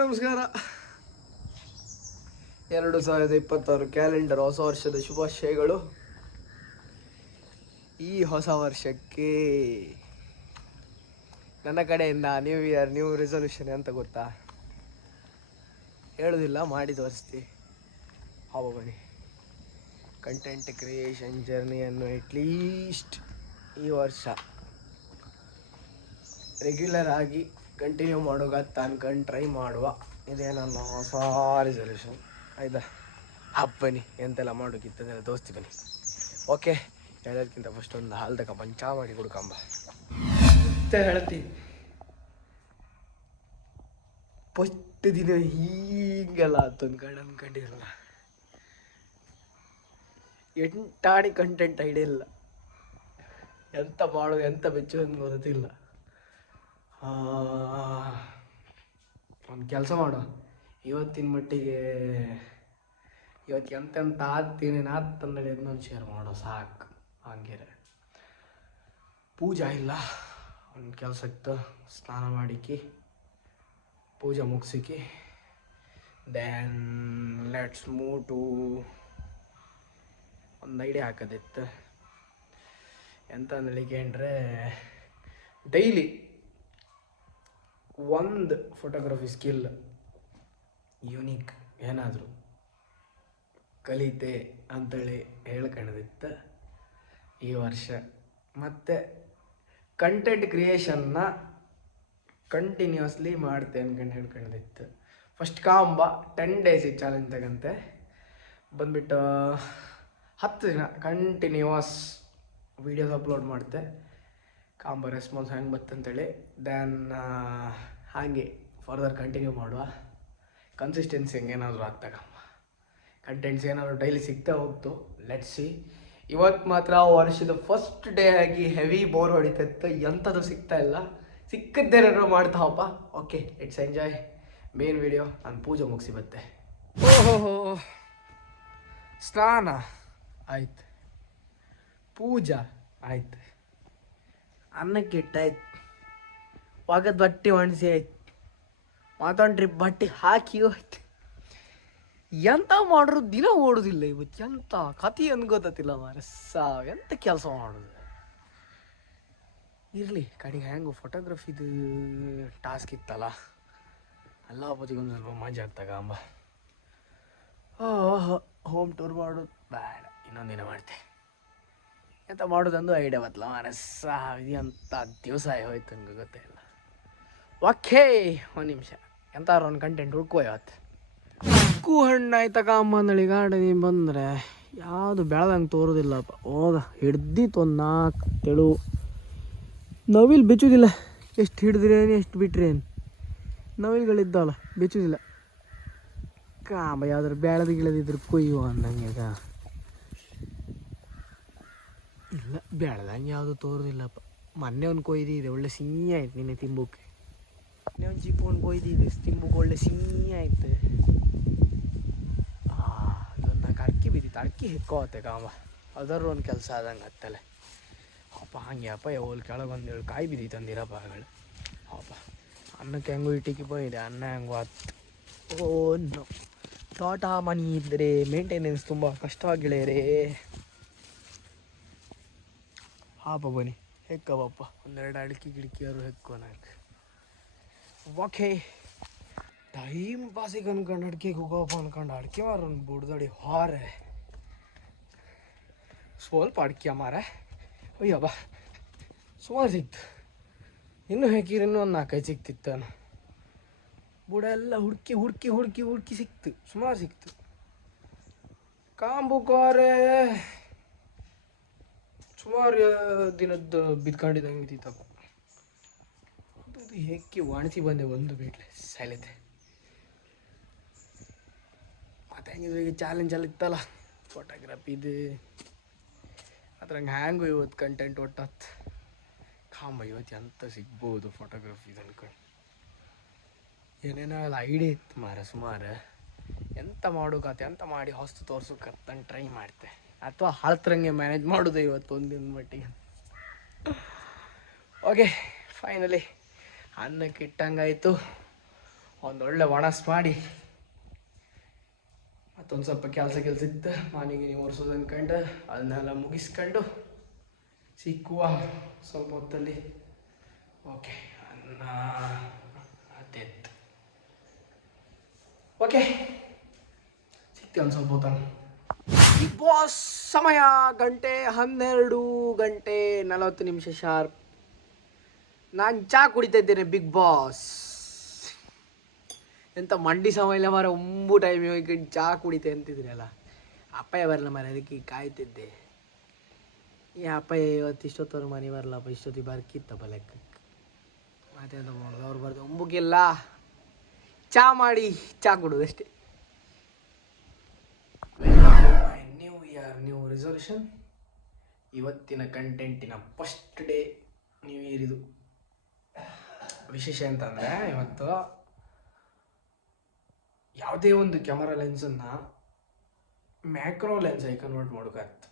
ನಮಸ್ಕಾರ. 2026 ಕ್ಯಾಲೆಂಡರ್ ಹೊಸ ವರ್ಷದ ಶುಭಾಶಯಗಳು. ಈ ಹೊಸ ವರ್ಷಕ್ಕೆ ನನ್ನ ಕಡೆಯಿಂದ ನ್ಯೂ ಇಯರ್ ನ್ಯೂ ರೆಸೊಲ್ಯೂಷನ್ ಅಂತ ಗೊತ್ತಾ? ಹೇಳೋದಿಲ್ಲ, ಮಾಡಿ ತೋರಿಸ್ತೀವಿ. ಬನ್ನಿ. ಕಂಟೆಂಟ್ ಕ್ರಿಯೇಷನ್ ಜರ್ನಿಯನ್ನು ಅಟ್ಲೀಸ್ಟ್ ಈ ವರ್ಷ ರೆಗ್ಯುಲರ್ ಆಗಿ ಕಂಟಿನ್ಯೂ ಮಾಡೋಕೆ ಅನ್ಕೊಂಡು ಟ್ರೈ ಮಾಡುವ. ಇದೇ ನನ್ನ ಹೊಸ ರೆಸೊಲ್ಯೂಷನ್. ಆಯ್ತಾ? ಬನ್ನಿ, ಎಂತೆಲ್ಲ ಮಾಡೋಕ್ಕಿತ್ತದೆಲ್ಲ ದೋಸ್ತಿ ಬನ್ನಿ. ಓಕೆ, ಹೇಳೋದಕ್ಕಿಂತ ಫಸ್ಟ್ ಒಂದು ಹಾಲು ತಕ ಚಾ ಮಾಡಿ ಕುಡ್ಕೊಂಬ ಅಂತ ಹೇಳ್ತೀನಿ. ಫಸ್ಟ್ ದಿನ ಹೀಗೆಲ್ಲ ಅನ್ಕೊಂಡಿರಲ್ಲ. ಎಂಟಾಣಿ ಕಂಟೆಂಟ್ ಐಡಿಯಾ ಇಲ್ಲ, ಎಂತ ಮಾಡೋದು ಎಂತ ಬೆಚ್ಚೋದು ಗೊತ್ತಿಲ್ಲ. ಒಂದು ಕೆಲಸ ಮಾಡು, ಇವತ್ತಿನ ಮಟ್ಟಿಗೆ ಇವತ್ತು ಎಂತೆಂತ ಆದ್ತೀನೇನು ಆತಂದೇಳಿ ಅದನ್ನೊಂದು ಶೇರ್ ಮಾಡೋ ಸಾಕು. ಹಂಗೆ ಪೂಜಾ ಇಲ್ಲ, ಒಂದು ಕೆಲಸ ಇತ್ತು, ಸ್ನಾನ ಮಾಡಿಕ್ಕಿ ಪೂಜೆ ಮುಗಿಸಿಕ್ಕಿ ದೆನ್ ಲೆಟ್ಸ್ ಮೂವ್ ಟು ಒಂದು ಐಡಿಯಾ ಹಾಕೋದಿತ್ತು. ಎಂತ ಅಂದ್ರೆ ಡೈಲಿ ಒಂದು ಫೋಟೋಗ್ರಫಿ ಸ್ಕಿಲ್ ಯೂನಿಕ್ ಏನಾದರೂ ಕಲಿತೆ ಅಂತೇಳಿ ಹೇಳ್ಕೊಂಡಿತ್ತು ಈ ವರ್ಷ. ಮತ್ತು ಕಂಟೆಂಟ್ ಕ್ರಿಯೇಷನ್ನ ಕಂಟಿನ್ಯೂಸ್ಲಿ ಮಾಡ್ತೆ ಅನ್ಕೊಂಡು ಹೇಳ್ಕೊಂಡಿತ್ತು. ಫಸ್ಟ್ 10 ಡೇಸ್ ಚಾಲೆಂಜ್ ತಗಂತೆ ಬಂದುಬಿಟ್ಟು 10 ದಿನ ಕಂಟಿನ್ಯೂಸ್ ವೀಡಿಯೋಸ್ ಅಪ್ಲೋಡ್ ಮಾಡ್ತೆ. ರೆಸ್ಪಾನ್ಸ್ ಹೆಂಗೆ ಬರ್ತಂತೇಳಿ ದೆನ್ ಹಾಗೆ ಫರ್ದರ್ ಕಂಟಿನ್ಯೂ ಮಾಡುವ. ಕನ್ಸಿಸ್ಟೆನ್ಸಿ ಹೆಂಗೇನಾದರೂ ಆಗ್ತಾಗಮ್ಮ, ಕಂಟೆಂಟ್ಸ್ ಏನಾದರೂ ಡೈಲಿ ಸಿಗ್ತಾ ಹೋಗ್ತು. Let's see. ಇವತ್ತು ಮಾತ್ರ ವರ್ಷದ ಫಸ್ಟ್ ಡೇ ಆಗಿ ಹೆವಿ ಬೋರ್ ಹೊಡಿತೈತೆ, ಎಂಥದ್ದು ಸಿಗ್ತಾ ಇಲ್ಲ. ಸಿಕ್ಕದ್ದೇನಾದ್ರು ಮಾಡ್ತಾವಪ್ಪ. Okay, it's enjoy. Main video ನಾನು ಪೂಜೆ ಮುಗಿಸಿ ಬತ್ತೆ. ಓಹೋ, ಸ್ನಾನ ಆಯ್ತು, ಪೂಜಾ ಆಯ್ತು, ಅನ್ನಕ್ಕೆ ಇಟ್ಟಾಯ್ತು, ಒಗದ ಬಟ್ಟೆ ಒಣಸಿ ಆಯ್ತು, ಮತ್ತೊಂದು ಟ್ರಿಪ್ ಬಟ್ಟೆ ಹಾಕಿ ಹೋಯ್ತು. ಎಂತ ಮಾಡ್ರು ದಿನ ಓಡೋದಿಲ್ಲ ಇವತ್ತು. ಎಂತ ಕತಿ ಅನ್ಕೋತಿಲ್ಲ ಎಂತ ಕೆಲಸ ಮಾಡೋದು. ಇರಲಿ ಕಡೆಗೆ ಹೆಂಗು ಫೋಟೋಗ್ರಫಿದು ಟಾಸ್ಕ್ ಇತ್ತಲ್ಲ, ಎಲ್ಲ ಬದಿಗೊಂದು ಸ್ವಲ್ಪ ಮಜಾ ಆಗ್ತಾಗಂಬ. ಹೋಮ್ ಟೂರ್ ಮಾಡೋದು ಬೇಡ, ಇನ್ನೊಂದಿನ ಮಾಡ್ತೆ. ಎಂತ ಮಾಡೋದಂದು ಐಡಿಯಾ ಬತ್ತಲ್ಲ ಅಂತ ದಿವಸ ಹೋಯ್ತು ನನಗೆ ಗೊತ್ತೇ ಇಲ್ಲ. ಓಕೆ, ಒಂದು ನಿಮಿಷ ಎಂತಾರು ಒಂದು ಕಂಟೆಂಟ್ ಹುಡ್ಕುವ. ಇವತ್ತು ಉಕ್ಕು ಹಣ್ಣು ಆಯ್ತಕ ಅಮ್ಮನಳಿ ಗಾರ್ಡನಿ ಬಂದರೆ ಯಾವುದು ಬೆಳೆದಂಗೆ ತೋರೋದಿಲ್ಲಪ್ಪ. ಹೋದ ಹಿಡ್ದಿತ್ತು ಒಂದು 4 ತೆಳು ನವಿಲು ಬೆಚ್ಚುದಿಲ್ಲ. ಎಷ್ಟು ಹಿಡಿದ್ರೇನು ಎಷ್ಟು ಬಿಟ್ರೇನು ನವಿಲುಗಳಿದ್ದಲ್ಲ ಬೆಚ್ಚುದಿಲ್ಲ. ಯಾವ್ದಾರು ಬೆಳೆದು ಗಿಳದಿದ್ರು ಕೊಯ್ಯುವ ಅಂದಂಗೆ. ಇಲ್ಲ ಬೆಳೆದಂಗೆ ಯಾವುದು ತೋರೋದಿಲ್ಲಪ್ಪ. ಮೊನ್ನೆ ಒಂದು ಕೊಯ್ದಿದೆ, ಒಳ್ಳೆ ಸಿಹಿ ಆಯ್ತು. ನಿನ್ನೆ ತಿಂಬುಕ್ಕೆ ಮೊನ್ನೆ ಒಂದು ಚಿಕ್ಕ ಒಂದು ಕೊಯ್ದಿದೆ, ತಿಂಬುಕ್ಕೆ ಒಳ್ಳೆ ಸಿಹಿ ಆಯ್ತು. ನನ್ನ ಅಕ್ಕಿ ಬಿದ್ದಿತ್ತು, ಅಕ್ಕಿ ಹೆಕ್ಕೋತ್ತೆ ಕಾಂಬ. ಅದರ ಒಂದು ಕೆಲಸ ಆದಂಗೆ ಹತ್ತಲೆ ಹಂಗೆ ಹೋಲ್ ಕೆಳಗೊಂದೇಳು ಕಾಯಿ ಬಿದ್ದಿತ್ತು ಅಂದಿರಪ್ಪ ಆಗಳು. ಅನ್ನಕ್ಕೆ ಹೆಂಗೋ ಇಟ್ಟಿಗೆ ಬಂದಿದೆ, ಅನ್ನ ಹೆಂಗೋ ಹತ್ತು. ನೋ, ತೋಟ ಮನೆ ಇದ್ದರೆ ಮೇಂಟೆನೆನ್ಸ್ ತುಂಬ ಕಷ್ಟವಾಗಿಳೆಯರೇ. ಬನ್ನಿ ಹೆಕ್ಕವಪ್ಪ, 1-2 ಅಡಿಕೆ ಗಿಡಕಿಯವರು ಹೆಕ್ಕೋನಕ್ಕೆ. ಓಕೆ, ಟೈಮ್ ಪಾಸಿಗೆ ಅನ್ಕೊಂಡು ಅಡಿಕೆಗೆ ಹೋಗಪ್ಪ ಅನ್ಕೊಂಡು ಅಡಿಕೆ ಮಾರ ಒಂದು ಬುಡ್ದಡಿ ಹಾರೆ ಸ್ವಲ್ಪ ಅಡಿಕೆ ಮಾರ. ಅಯ್ಯಬ್ಬ ಸುಮಾರು ಸಿಕ್ತು. ಇನ್ನೂ ಹಾಕಿರಿ ಇನ್ನೂ ಒಂದು 4-5 ಸಿಕ್ತಿತ್ತಾನು. ಬುಡ ಎಲ್ಲ ಹುಡುಕಿ ಹುಡುಕಿ ಹುಡುಕಿ ಹುಡುಕಿ ಸಿಕ್ತು, ಸುಮಾರು ಸಿಕ್ತು. ಕಾಂಬು ಕೋರೆ ಸುಮಾರು ದಿನದ್ದು ಬಿದ್ಕೊಂಡಿದ್ದಂಗೆ ಇದ್ದಿತ್ತಪ್ಪ. ಅದು ಹೆಕ್ಕಿ ಒಣಸಿ ಬಂದೆ ಒಂದು ಬಿಟ್ಲೆ ಸೈಲೆತೆ. ಮತ್ತು ಹೆಂಗಿದ್ರೆ ಈಗ ಚಾಲೆಂಜಲ್ಲಿ ಇತ್ತಲ್ಲ ಫೋಟೋಗ್ರಫಿದು, ಅದ್ರಂಗೆ ಹ್ಯಾಂಗು ಇವತ್ತು ಕಂಟೆಂಟ್ ಒಟ್ಟತ್ತು ಇವತ್ತು ಎಂತ ಸಿಗ್ಬೋದು ಫೋಟೋಗ್ರಫಿದು ಅನ್ಕೊಂಡು. ಏನೇನೋ ಎಲ್ಲ ಐಡಿಯಾ ಇತ್ತು ಸುಮಾರು. ಎಂತ ಮಾಡೋಕತ್ತೆ, ಎಂತ ಮಾಡಿ ಹೊಸ್ತು ತೋರ್ಸೋಕತ್ತಂಗೆ ಟ್ರೈ ಮಾಡ್ತೆ, ಅಥವಾ ಹಳತ್ರಂಗೆ ಮ್ಯಾನೇಜ್ ಮಾಡೋದು ಇವತ್ತು ಒಂದಿನ ಮಟ್ಟಿಗೆ. ಓಕೆ, ಫೈನಲಿ ಅನ್ನಕ್ಕೆ ಇಟ್ಟಂಗಾಯಿತು. ಒಂದೊಳ್ಳೆ ಒಣಸ್ ಮಾಡಿ ಮತ್ತೊಂದು ಸ್ವಲ್ಪ ಕೆಲಸ ಇತ್ತು ಮನೆಗೆ ನೀವು ಒರೆಸೋದು ಅಂದ್ಕೊಂಡು ಅದನ್ನೆಲ್ಲ ಮುಗಿಸ್ಕೊಂಡು ಸಿಕ್ಕುವ ಸ್ವಲ್ಪ ಹೊತ್ತಲ್ಲಿ. ಓಕೆ ಅನ್ನ ಅದೇತ್ತು. ಓಕೆ ಸಿಗ್ತೀವಿ ಒಂದು ಸ್ವಲ್ಪ ಹೊತ್ತಲ್ಲಿ. ಬಿಗ್ ಬಾಸ್ ಸಮಯ 12:40 ಶಾರ್ಪ್. ನಾನು ಚಹಾ ಕುಡಿತಾ ಇದ್ದೇನೆ. ಬಿಗ್ ಬಾಸ್ ಎಂತ ಮಂಡಿ ಸಮಯ ಮಾರ ಒಂಬು ಟೈಮ್ ಹೋಗಿ ಚಹಾ ಕುಡಿತೆ ಅಂತಿದ್ರಲ್ಲ. ಅಪ್ಪಯ್ಯ ಬರಲ್ಲ ಮಾರ, ಅದಕ್ಕೆ ಕಾಯ್ತಿದ್ದೆ. ಈ ಅಪ್ಪಯ್ಯ ಇವತ್ತು ಇಷ್ಟೊತ್ತವ್ರು ಮನೆ ಬರಲ್ಲಪ್ಪ, ಇಷ್ಟೊತ್ತಿಗೆ ಬರ್ಕಿತ್ತಪ್ಪ ಲೆಕ್ಕಕ್ಕೆ. ಮತ್ತೆ ಎಂತ ಮಾಡೋದು, ಅವ್ರು ಬರ್ದು ಒಂಬುಗೆಲ್ಲ ಚಹಾ ಮಾಡಿ ಚಹಾ ಕುಡೋದು ಅಷ್ಟೇ. New year new resolution. ಇವತ್ತಿನ ಕಂಟೆಂಟಿನ ಫಸ್ಟ್ ಡೇ ನ್ಯೂ ಇಯರ್. ಇದು ವಿಶೇಷ ಅಂತಂದರೆ ಇವತ್ತು ಯಾವುದೇ ಒಂದು ಕ್ಯಾಮರಾ ಲೆನ್ಸನ್ನು ಮ್ಯಾಕ್ರೋ ಲೆನ್ಸಾಗಿ ಕನ್ವರ್ಟ್ ಮಾಡೋಕ್ಕಾಗ್ತು,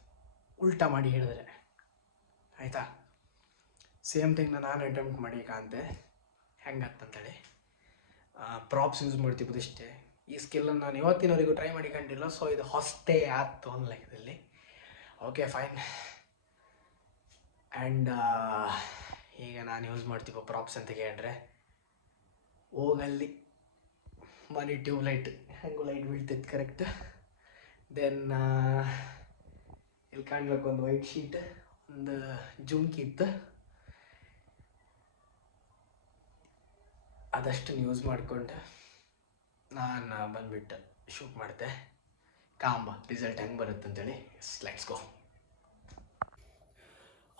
ಉಲ್ಟಾ ಮಾಡಿ ಹೇಳಿದ್ರೆ ಆಯಿತಾ. ಸೇಮ್ ಥಿಂಗ್ನ ನಾನು ಅಟೆಂಪ್ಟ್ ಮಾಡಿ ಕಾಂತೆ ಹೆಂಗತ್ತಂತೇಳಿ ಪ್ರಾಪ್ಸ್ ಯೂಸ್ ಮಾಡ್ತಿಬೋದು ಇಷ್ಟೇ. ಈ ಸ್ಕಿಲ್ಲನ್ನು ನಾನು ಇವತ್ತಿನವರೆಗೂ ಟ್ರೈ ಮಾಡಿ ಕಂಡಿಲ್ಲ. ಸೊ ಇದು ಹೊಸ್ತೇ ಆಯ್ತು ಒಂದು ಲೆಕ್ಕದಲ್ಲಿ. Okay fine. ಆ್ಯಂಡ್ ಈಗ ನಾನು ಯೂಸ್ ಮಾಡ್ತೀವಿ ಪ್ರಾಪ್ಸ್ ಅಂತ ಕೇಳಿದ್ರೆ ಹೋಗಲ್ಲಿ ಮನಿ ಟ್ಯೂಬ್ ಲೈಟ್ ಹೆಂಗೂ ಲೈಟ್ ಬೀಳ್ತೈತೆ ಕರೆಕ್ಟ್. ದೆನ್ ಇಲ್ಲಿ ಕಾಣ್ಬೇಕು ಒಂದು ವೈಟ್ ಶೀಟ್, ಒಂದು ಜುಮ್ಕಿ ಇತ್ತು, ಅದಷ್ಟನ್ನು ಯೂಸ್ ಮಾಡಿಕೊಂಡು ನಾನು ಬಂದುಬಿಟ್ಟು ಶೂಟ್ ಮಾಡಿದೆ. ಕಾಂಬ ರಿಸಲ್ಟ್ ಹೆಂಗೆ ಬರುತ್ತೆ ಅಂತೇಳಿ. Let's go.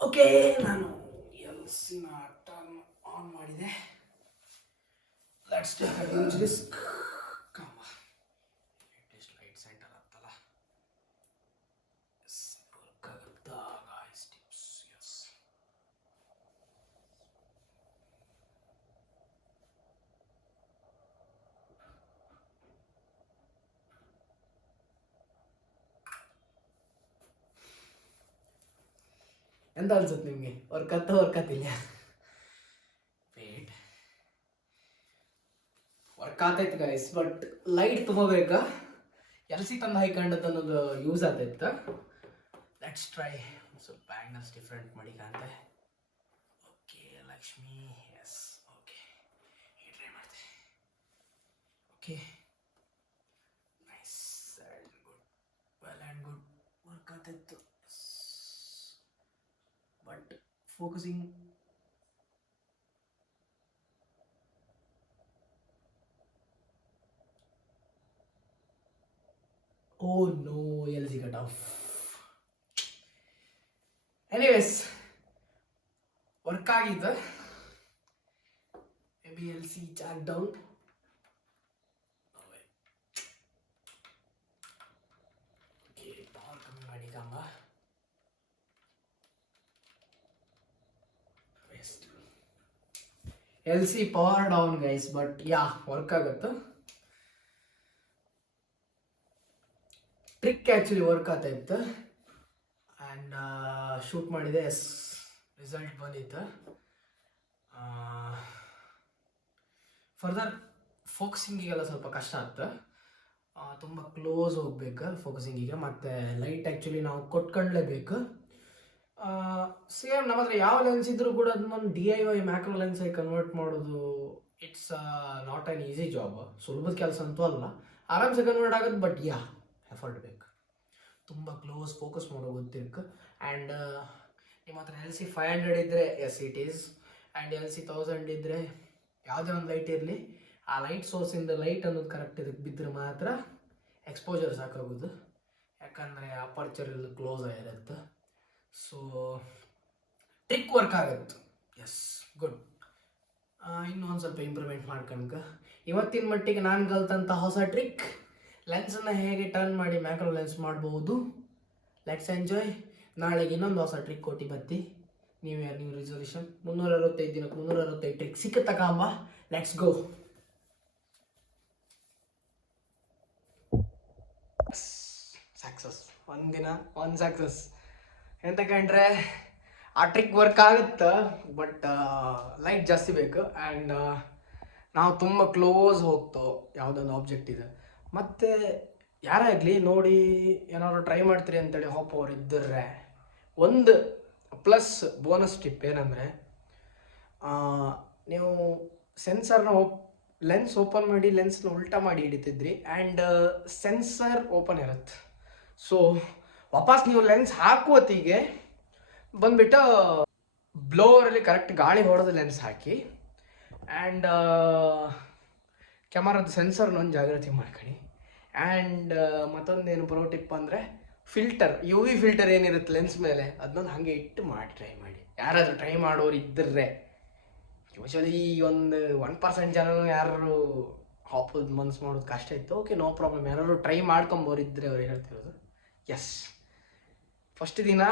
ಓಕೆ, ನಾನು ಎಲ್ಸಿನ ಟರ್ನ್ ಆನ್ ಮಾಡಿದೆ. Let's take a huge risk. ಕಾಂಬ ಅಟ್ಲೀಸ್ಟ್ ಲೈಟ್ ಸೆಂಟರ್ ಆಗ್ತಲ್ಲ. ವರ್ಕ್ ಆಗುತ್ತಾ ಗಾಯ್ಸ್? ಟಿಪ್ಸ್. ಎಸ್, ಎಂತ ಅನ್ಸುತ್ತೆ ನಿಮಗೆ? ವರ್ಕ್ ಆತಿಲ್ಲ? ವೇಟ್, ವರ್ಕ್ ಆಗ್ತೈತೆ ಗೈಸ್, ಬಟ್ ಲೈಟ್ ತುಂಬ ಬೇಕಾ? ಎಲ್ಸಿ ತಂದು ಹೈಕಂಡದ್ದು ಅನ್ನೋದು ಯೂಸ್ ಆಗ್ತೈತೆ. Let's try. ಸ್ವಲ್ಪ ಆ್ಯಂಗಲ್ಸ್ ಡಿಫ್ರೆಂಟ್ ಮಾಡಿ ಕಾಂತೆ. ಓಕೆ ಲಕ್ಷ್ಮಿ, ಎಸ್ ಓಕೆ, ಈ ಟ್ರೈ ಮಾಡ್ತೆ. Okay nice and good, well and good. Work ಆಗ್ತಾಯಿತ್ತು, but focusing oh no, LG cut off. Anyways, work ಆಗಿದ್ದು. maybe LC charge down. Okay, power ಕಮ್ಮಿ ಮಾಡಿ ಕಾಂಬ. LC power down guys, but yeah, work ಆಗುತ್ತೆ. Trick actually work ಆಗ್ತಾ ಇತ್ತು. And shoot ಮಾಡಿದೆ. S, result ಬಂದಿತ್ತು. Further ಫೋಕಸಿಂಗಿಗೆಲ್ಲ ಸ್ವಲ್ಪ ಕಷ್ಟ ಆಗ್ತದೆ. ತುಂಬ ಕ್ಲೋಸ್ ಹೋಗ್ಬೇಕು ಫೋಕಸಿಂಗಿಗೆ. ಮತ್ತು ಲೈಟ್ ಆ್ಯಕ್ಚುಲಿ ನಾವು ಕೊಟ್ಕೊಂಡ್ಲೇಬೇಕು. ಸೇಮ್ ನಮ್ಮ ಹತ್ರ ಯಾವ ಲೆನ್ಸ್ ಇದ್ರೂ ಕೂಡ ಅದನ್ನೊಂದು DIY ಮ್ಯಾಕ್ರೋ ಲೆನ್ಸಾಗಿ ಕನ್ವರ್ಟ್ ಮಾಡೋದು it's not on easy job. ಸುಲಭದ ಕೆಲಸ ಅಂತೂ ಅಲ್ಲ, ಆರಾಮ್ಸೆ ಕನ್ವರ್ಟ್ ಆಗೋದು. ಬಟ್ ಯಾ, ಎಫರ್ಟ್ ಬೇಕು, ತುಂಬ ಕ್ಲೋಸ್ ಫೋಕಸ್ ಮಾಡೋ ಗೊತ್ತಿರ್ಬೇಕು. ಆ್ಯಂಡ್ ನಿಮ್ಮ ಹತ್ರ LC 500 ಇದ್ದರೆ as it is. And LC 1000 ಇದ್ದರೆ ಯಾವುದೇ ಒಂದು ಲೈಟ್ ಇರಲಿ, ಆ ಲೈಟ್ ಸೋರ್ಸಿಂದ ಲೈಟ್ ಅನ್ನೋದು ಕರೆಕ್ಟ್ ಇದಕ್ಕೆ ಬಿದ್ದರೆ ಮಾತ್ರ ಎಕ್ಸ್ಪೋಜರ್ ಸಾಕಾಗೋದು. ಯಾಕಂದರೆ ಅಪರ್ಚರ್ ಇಲ್ಲಿ ಕ್ಲೋಸ್ ಆಗಿರುತ್ತೆ. ಸೊ ಟ್ರಿಕ್ ವರ್ಕ್ ಆಗುತ್ತೆ. Yes, good. ಇನ್ನೊಂದು ಸ್ವಲ್ಪ ಇಂಪ್ರೂವ್ಮೆಂಟ್ ಮಾಡ್ಕೊಂಡ್ಕ ಇವತ್ತಿನ ಮಟ್ಟಿಗೆ ನಾನು ಕಲ್ತಂಥ ಹೊಸ ಟ್ರಿಕ್, ಲೆನ್ಸನ್ನು ಹೇಗೆ ಟರ್ನ್ ಮಾಡಿ ಮ್ಯಾಕ್ರೋ ಲೆನ್ಸ್ ಮಾಡ್ಬೋದು. Let's enjoy. ನಾಳೆಗೆ ಇನ್ನೊಂದು ಹೊಸ ಟ್ರಿಕ್ ಕೊಟ್ಟು ಬತ್ತಿ. New year new resolution. 365 ದಿನಕ್ಕೆ 365 ಟ್ರಿಕ್ ಸಿಕ್ಕುತ್ತಾ ಕಾಂಬ? Let's go. ಸಕ್ಸಸ್, ಒಂದಿನ ಒಂದು ಸಕ್ಸಸ್. ಎಂತ ಕಂಡ್ರೆ ಆ ಟ್ರಿಕ್ ವರ್ಕ್ ಆಗುತ್ತೆ, ಬಟ್ ಲೈಟ್ ಜಾಸ್ತಿ ಬೇಕು. ಆ್ಯಂಡ್ ನಾವು ತುಂಬ ಕ್ಲೋಸ್ ಹೋಗ್ತೋ ಯಾವುದೊಂದು ಆಬ್ಜೆಕ್ಟ್ ಇದೆ. ಮತ್ತು ಯಾರೇ ಆಗಲಿ ನೋಡಿ ಏನಾದ್ರು ಟ್ರೈ ಮಾಡ್ತೀರಿ ಅಂತೇಳಿ ಹಾಪ್ ಅವ್ರು ಇದ್ದರೆ ಒಂದು ಪ್ಲಸ್ ಬೋನಸ್ ಟಿಪ್ ಏನಂದರೆ, ನೀವು ಸೆನ್ಸರ್ನ ಲೆನ್ಸ್ ಓಪನ್ ಮಾಡಿ ಲೆನ್ಸ್ನ ಉಲ್ಟಾ ಮಾಡಿ ಹಿಡಿತಿದ್ರಿ ಆ್ಯಂಡ್ ಸೆನ್ಸರ್ ಓಪನ್ ಇರುತ್ತೆ. ಸೊ ವಾಪಸ್ ನೀವು ಲೆನ್ಸ್ ಹಾಕುವತ್ತಿಗೆ ಬಂದ್ಬಿಟ್ಟು ಬ್ಲೋವರಲ್ಲಿ ಕರೆಕ್ಟ್ ಗಾಳಿ ಹೊಡೆದು ಲೆನ್ಸ್ ಹಾಕಿ ಆ್ಯಂಡ್ ಕ್ಯಾಮರಾದ ಸೆನ್ಸರ್ನ ಒಂದು ಜಾಗ್ರತೆ ಮಾಡ್ಕೊಳ್ಳಿ. ಆ್ಯಂಡ್ ಮತ್ತೊಂದೇನು ಪ್ರೋ ಟಿಪ್ ಅಂದರೆ ಫಿಲ್ಟರ್, UV ಫಿಲ್ಟರ್ ಏನಿರುತ್ತೆ ಲೆನ್ಸ್ ಮೇಲೆ ಅದನ್ನೊಂದು ಹಾಗೆ ಇಟ್ಟು ಟ್ರೈ ಮಾಡಿ. ಯಾರಾದರೂ ಟ್ರೈ ಮಾಡೋರು ಇದ್ದರೆ, ಯೂಶ್ವಲಿ ಒಂದು 1% ಜನನು ಯಾರು ಹಾಪೋದು ಮನ್ಸು ಮಾಡೋದು ಕಷ್ಟ ಇತ್ತು. Okay, no problem. ಯಾರು ಟ್ರೈ ಮಾಡ್ಕೊಂಬೋರಿದ್ದರೆ ಅವ್ರು ಹೇಳ್ತಿರೋದು ಎಸ್. ಫಸ್ಟ್ ದಿನ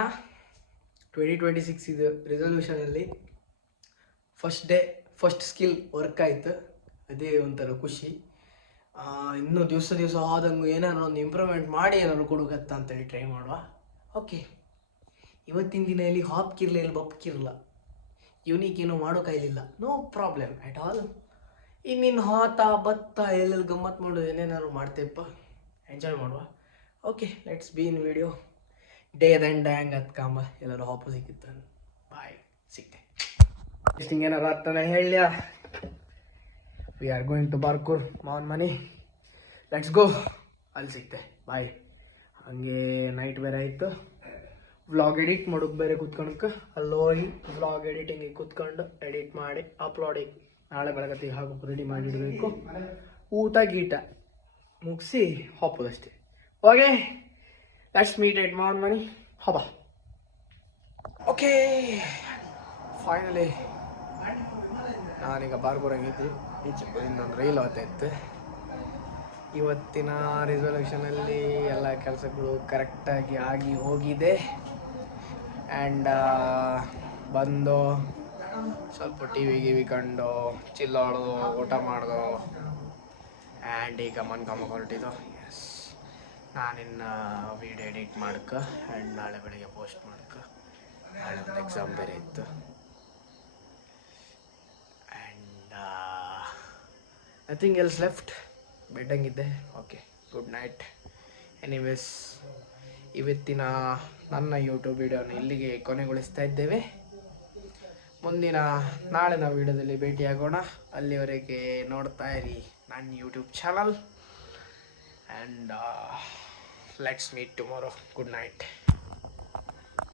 2026 ಇದು ರೆಸಲ್ಯೂಷನಲ್ಲಿ first day first skill work ಆಯಿತು. ಅದೇ ಒಂಥರ ಖುಷಿ. ಇನ್ನೂ ದಿವಸ ಆದಂಗೆ ಏನಾದ್ರು ಒಂದು ಇಂಪ್ರೂವ್ಮೆಂಟ್ ಮಾಡಿ ಏನಾದ್ರು ಕೊಡುಗತ್ತ ಅಂತೇಳಿ ಟ್ರೈ ಮಾಡುವ. ಓಕೆ, ಇವತ್ತಿನ ದಿನ ಎಲ್ಲಿ ಹಾಪ್ಕಿರಲಿಲ್ಲ, ಎಲ್ಲಿ ಬಪ್ಕಿರಲ್ಲ, ಯೂನಿಕ್ ಏನೋ ಮಾಡೋ ಕೈಲಿಲ್ಲ, ನೋ ಪ್ರಾಬ್ಲಮ್ ಆ್ಯಟ್ ಆಲ್. ಇನ್ನಿನ್ನು ಹಾತ ಬತ್ತ ಎಲ್ಲೆಲ್ಲಿ ಗಮ್ಮತ್ತು ಮಾಡೋದು ಏನೇನಾದ್ರು ಮಾಡ್ತೇಪ್ಪ, ಎಂಜಾಯ್ ಮಾಡುವ. Okay, let's be in video. Day ದಂಡ ಹೆಂಗೆ ಹತ್ಕಾಂಬ ಎಲ್ಲರೂ ಹಾಪು ಸಿಕ್ಕಿತ್ತು. ಬಾಯ್, ಸಿಕ್ತೆ. ಏನಾರು ಆಗ್ತಾನೆ ಹೇಳ. We are going to Barkur ಮಾವನ್ ಮನಿ. Let's go. ಅಲ್ಲಿ ಸಿಕ್ತೆ. ಬಾಯ್. ಹಂಗೆ ನೈಟ್ ಬೇರೆ ಆಯಿತು. ವ್ಲಾಗ್ ಎಡಿಟ್ ಮಾಡೋಕೆ ಬೇರೆ ಕೂತ್ಕೊಳಕ್ಕೆ ಅಲ್ಲಿ ಹೋಗಿ ವ್ಲಾಗ್ ಎಡಿಟಿಂಗಿಗೆ ಕೂತ್ಕೊಂಡು ಎಡಿಟ್ ಮಾಡಿ ಅಪ್ಲೋಡಿಗೆ ನಾಳೆ ಬೆಳಗತ್ತಿಗೆ ಹಾಕೋಕೆ ರೆಡಿ ಮಾಡಿಡಬೇಕು. ಊಟ ಗೀಟ ಮುಗಿಸಿ ಹಾಕೋದಷ್ಟೇ. ಓಕೆ, ಲೆಟ್ಸ್ ಮೀಟ್ ಎಟ್ ಮಾವನ್ ಮನಿ. ಹಬ್ಬ. ಓಕೆ, ಫೈನಲಿ ನಾನೀಗ ಬಾರ್ಕೂರಾಗಿದ್ದೆ. ಈಚೆ ಇನ್ನೊಂದು ರೈಲ್ ಹೋಗ್ತಾ ಇತ್ತು. ಇವತ್ತಿನ ರೆಸಲ್ಯೂಷನಲ್ಲಿ ಎಲ್ಲ ಕೆಲಸಗಳು ಕರೆಕ್ಟಾಗಿ ಆಗಿ ಹೋಗಿದೆ. ಆ್ಯಂಡ್ ಬಂದು ಸ್ವಲ್ಪ ಟಿವಿ ಕಂಡು ಚಿಲ್ಲಾಡೋದು, ಊಟ ಮಾಡೋದು ಆ್ಯಂಡ್ ಈಗ ಮನ್ಕೊಂಬ ಹೊರಟಿದ್ದು. ಎಸ್, ನಾನಿನ್ನು ವೀಡಿಯೋ ಎಡಿಟ್ ಮಾಡ್ಕೊ ಆ್ಯಂಡ್ ನಾಳೆ ಬೆಳಿಗ್ಗೆ ಪೋಸ್ಟ್ ಮಾಡ್ಕೊ. ನಾಳೆ ಒಂದು ಎಕ್ಸಾಮ್ ಬೇರೆ ಇತ್ತು. And nothing else left. ಬೆಡ್ಡಂಗಿದ್ದೆ. Okay, good night. ಎನಿವೇಸ್, ಇವತ್ತಿನ ನನ್ನ ಯೂಟ್ಯೂಬ್ ವಿಡಿಯೋನ ಇಲ್ಲಿಗೆ ಕೊನೆಗೊಳಿಸ್ತಾ ಇದ್ದೇವೆ. ಮುಂದಿನ ನಾಳಿನ ವಿಡಿಯೋದಲ್ಲಿ ಭೇಟಿಯಾಗೋಣ. ಅಲ್ಲಿವರೆಗೆ ನೋಡ್ತಾ ಇರಿ ನನ್ನ YouTube channel. And let's meet tomorrow. Good night.